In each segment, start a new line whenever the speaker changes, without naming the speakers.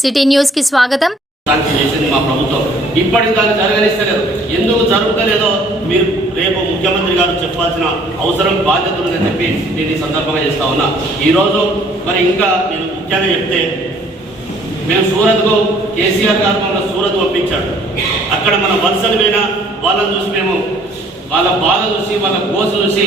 City న్యూస్కి స్వాగతం
చేసింది మా ప్రభుత్వం. ఇప్పటికి దాన్ని జరగనిస్తలేదు. ఎందుకు జరుగుతలేదో మీరు రేపు ముఖ్యమంత్రి గారు చెప్పాల్సిన అవసరం బాధ్యత ఉందని చెప్పి నేను ఈ సందర్భంగా చేస్తా ఉన్నా. ఈరోజు మరి ఇంకా నేను ముఖ్యంగా చెప్తే మేము సూరత్కు కేసీఆర్ గారు మన సూరత్ పంపించాడు. అక్కడ మన వలసలు పోయినా వాళ్ళని చూసి మేము వాళ్ళ బాధ చూసి వాళ్ళ కోసు చూసి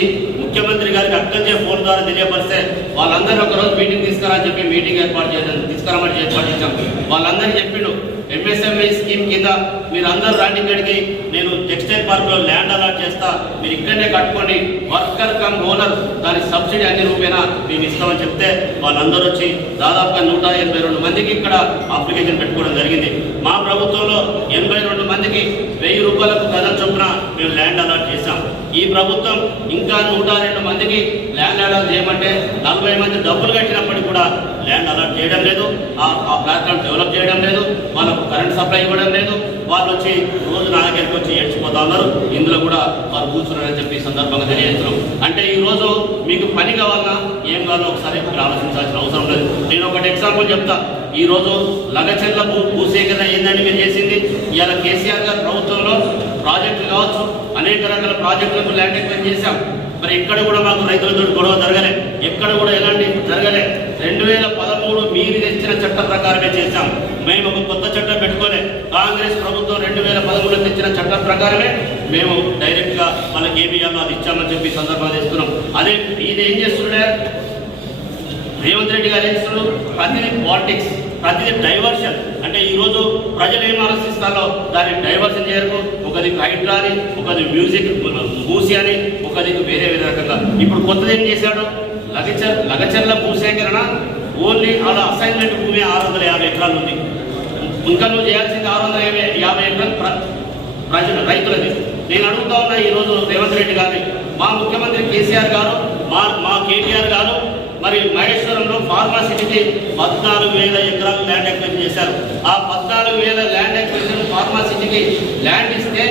ముఖ్యమంత్రి గారికి అక్కడే ఫోన్ ద్వారా తెలియపరిస్తే వాళ్ళందరినీ ఒకరోజు మీటింగ్ తీసుకురా చెప్పి మీటింగ్ ఏర్పాటు చేశాను తీసుకురామని ఏర్పాటు చేశాం. వాళ్ళందరికీ చెప్పిండు ఎంఎస్ఎంఈ స్కీమ్ కింద మీరు అందరూ రాండి ఇక్కడికి. నేను టెక్స్టైల్ పార్క్లో ల్యాండ్ అలాట్ చేస్తా. మీరు ఇక్కడనే కట్టుకోండి. వర్కర్ కమ్ ఓనర్ దాని సబ్సిడీ అన్ని రూపేనా? మేము ఇస్తామని చెప్తే వాళ్ళందరూ వచ్చి దాదాపుగా నూట ఎనభై రెండు మందికి ఇక్కడ అప్లికేషన్ పెట్టుకోవడం జరిగింది. మా ప్రభుత్వంలో ఎనభై రెండు మందికి వెయ్యి రూపాయలకు కథ చొప్పున మేము ల్యాండ్ అలాట్ చేశాం. ఈ ప్రభుత్వం ఇంకా నూట రెండు మందికి ల్యాండ్ అలాట్ చేయమంటే నలభై మంది డబ్బులు కట్టినప్పటికీ కూడా ల్యాండ్ అలాట్ చేయడం లేదు. ఆ ఆ ప్లాట్ఫామ్ డెవలప్ చేయడం లేదు. వాళ్ళకు కరెంట్ సప్లై ఇవ్వడం లేదు. వాళ్ళు వచ్చి రోజు నా దగ్గరికి వచ్చి ఏడ్చిపోతా ఉన్నారు. ఇందులో కూడా వారు కూర్చున్నారని చెప్పి సందర్భంగా తెలియజేస్తున్నాం. అంటే ఈరోజు మీకు పని కావాలన్నా ఏం కావాలో ఒకసారి మీరు ఆలోచించాల్సిన అవసరం లేదు. నేను ఒకటి ఎగ్జాంపుల్ చెప్తా. ఈరోజు రోజు భూ భూసేకరణ ఏందని మీరు చేసింది. ఇవాళ కేసీఆర్ గారి ప్రభుత్వంలో ప్రాజెక్టులు కావచ్చు అనేక రకాల ప్రాజెక్టులకు ల్యాండ్ ఎక్వైర్ చేశాం. మరి ఎక్కడ కూడా మాకు రైతులతో గొడవ జరగలే. ఎక్కడ కూడా ఎలాంటి జరగలే. రెండు వేల పదమూడు మీరు తెచ్చిన చట్టం ప్రకారమే చేశాం. మేము ఒక కొత్త చట్టం పెట్టుకోలే. కాంగ్రెస్ ప్రభుత్వం రెండు వేల పదమూడులో తెచ్చిన చట్టం ప్రకారమే మేము డైరెక్ట్గా వాళ్ళకి ఏమి ఇవ్వాలో అది ఇచ్చామని చెప్పి సందర్భాలు చేస్తున్నాం అదే ఇది ఏం చేస్తుండే? రేవంత్ రెడ్డి గారు ఏం చేస్తున్నాడు ప్రతిదీ పాలిటిక్స్ ప్రతిదీ డైవర్షన్ అంటే ఈరోజు ప్రజలు ఏం ఆలోచిస్తారో దాన్ని డైవర్షన్ చేయరు. ఒకది దిక్కు హైడ్రా అని మ్యూజిక్ మూసి అని ఒకరికి వేరే వేరే రకంగా. ఇప్పుడు కొత్తది ఏం చేశాడు? లగచ లగచర్ల భూసేకరణ ఓన్లీ అలా అసైన్మెంట్ భూమి ఆరు వందల యాభై ఎకరాలు ఉంది. ఇంకా నువ్వు చేయాల్సింది ఆరు వందల యాభై యాభై ఎకరాలు ప్రజలు రైతులది. నేను అడుగుతా ఉన్నా ఈ రోజు రేవంత్ రెడ్డి గారిని. మా ముఖ్యమంత్రి కేసీఆర్ గారు మా మా కేటీఆర్ గారు మరి మహేశ్వరంలో ఫార్మాసిటీకి పద్నాలుగు వేల ఎకరాలు ల్యాండ్ ఎక్వైర్ చేశారు. ఆ పద్నాలుగు వేల ల్యాండ్ ఎక్వైర్ ఫార్మాసిటీకి ల్యాండ్ ఇస్తే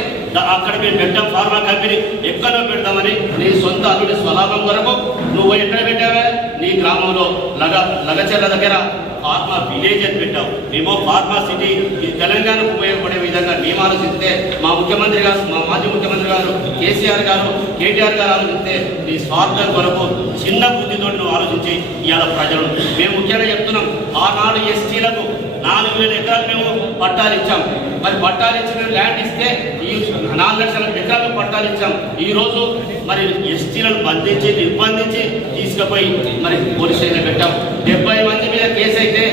అక్కడ మేము పెట్టాం ఫార్మా కంపెనీ ఎక్కడో పెడతామని నీ సొంత అల్లుడి స్వలాభం కొరకు నువ్వు ఎక్కడ పెట్టావే? నీ గ్రామంలో లగ లగచెర్ల దగ్గర ఫార్మా విలేజ్ అని పెట్టావు. మేము ఫార్మా సిటీ ఈ తెలంగాణకు ఉపయోగపడే విధంగా మేము ఆలోచిస్తే మా ముఖ్యమంత్రి గారు మా మాజీ ముఖ్యమంత్రి గారు కేసీఆర్ గారు కేటీఆర్ గారు ఆలోచిస్తే నీ స్వార్థం కొరకు చిన్న బుద్ధితో నువ్వు ఆలోచించి ఇవాళ ప్రజలను మేము ముఖ్యంగా చెప్తున్నాం ఆనాడు ఎస్టీలకు నాలుగు వేల ఎకరాలు మేము పట్టాలు ఇచ్చాం. మరి పట్టాలు ఇచ్చిన ల్యాండ్ ఇస్తే ఈ నాలుగు లక్షల ఎకరాలు పట్టాలు ఇచ్చాం. ఈ రోజు మరి ఎస్టీలను బంధించి నిర్బంధించి తీసుకుపోయి మరి పోలీస్ స్టేషన్ పెట్టాం. డెబ్బై మంది మీద కేసు అయితే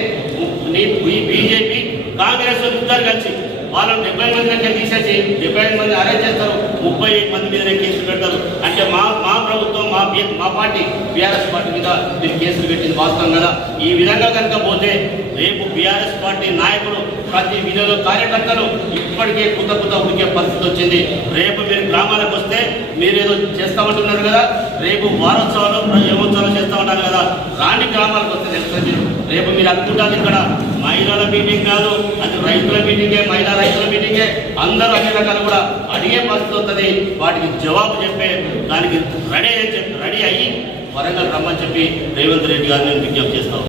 నీ బీజేపీ కాంగ్రెస్ ఇద్దరు కలిసి వాళ్ళని డెబ్బై మంది దగ్గర తీసేసి డెబ్బై ఐదు మంది అరెస్ట్ చేస్తారు. ముప్పై మంది మీద కేసులు పెడతారు. అంటే మా మా ప్రభుత్వం మా మా పార్టీ బీఆర్ఎస్ పార్టీ మీద మీరు కేసులు పెట్టింది వాస్తవం కదా? ఈ విధంగా కనుక పోతే రేపు బీఆర్ఎస్ పార్టీ నాయకులు ప్రతి విధులు కార్యకర్తలు ఇప్పటికే కుత కుత ఉడికే పరిస్థితి వచ్చింది. రేపు మీరు గ్రామాలకు వస్తే మీరేదో చేస్తామంటున్నారు కదా? రేపు వారోత్సవాలు ప్రజోత్సవాలు చేస్తూ ఉంటారు కదా? రాని గ్రామాలకు వస్తే తెలుస్తుంది రేపు మీరు అనుకుంటారు ఇక్కడ మహిళల మీటింగ్ కాదు అది రైతుల మీటింగే మహిళా రైతుల మీటింగే. అందరూ అన్ని రకాలు కూడా అడిగే పరిస్థితి వస్తుంది. వాటికి జవాబు చెప్పే దానికి రెడీ చెప్పి రెడీ అయ్యి వరంగల్ రమ్మని చెప్పి రేవంత్ రెడ్డి గారిని నేను విజ్ఞప్తి చేస్తాను